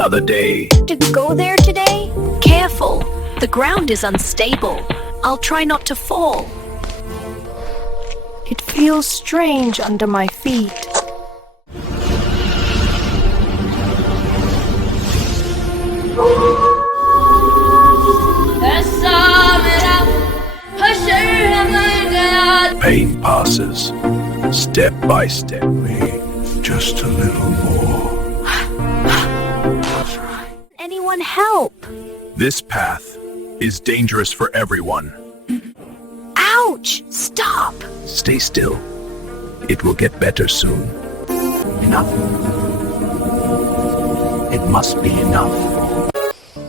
another day. To go there today? Careful. The ground is unstable. I'll try not to fall. It feels strange under my feet. Pain passes, step by step. Just a little more. Anyone help? This path is dangerous for everyone. Ouch! Stop! Stay still. It will get better soon. Enough. It must be enough.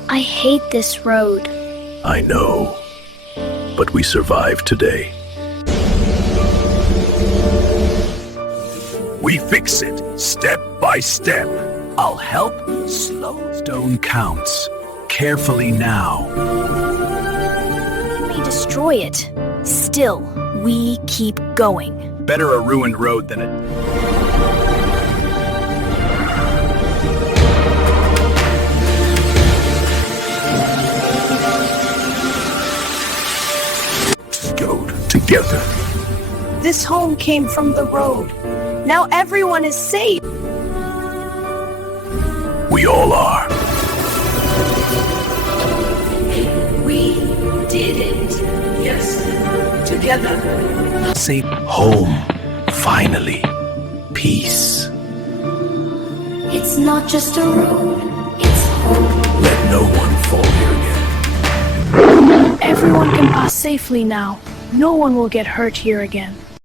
I hate this road. I know. But we survived today. We fix it, step by step. I'll help. Slow. Stone counts. Carefully now. We destroy it. Still, we keep going. Better a ruined road than a... together. This home came from the road. Now everyone is safe. We all are. We did it. Yes, together. Safe home. Finally. Peace. It's not just a road. It's home. Let no one fall here again. Everyone can pass safely now. No one will get hurt here again.